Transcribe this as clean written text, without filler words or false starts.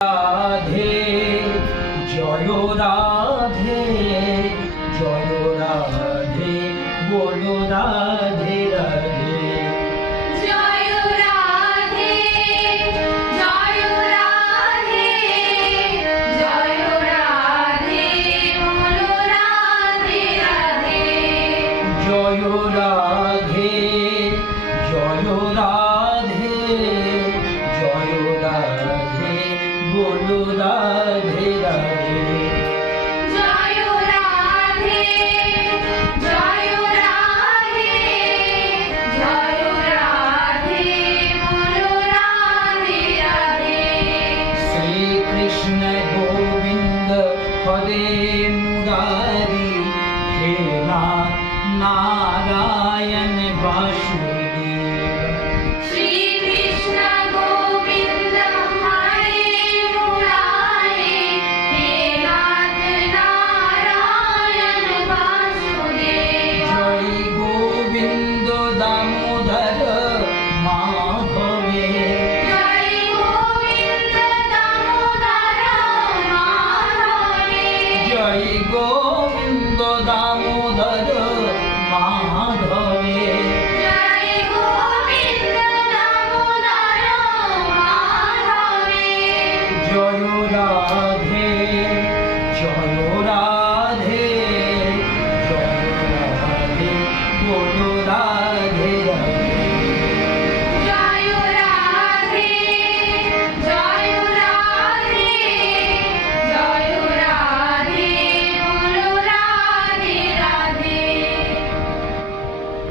রাধে জয় রাধে জয় রাধে বলো রাধে রাধে জয় রাধে জয় রাধে জয় রাধে বলো রাধে রাধে জয় রাধে জয় রাধে জয় রাধে বলো রাধে রাধে জয় রাধে জয় রাধে জয় রাধে বলো রাধে রাধে শ্রী কৃষ্ণ গোবিন্দ হরে মুরারি হে নারায়ণ বাসু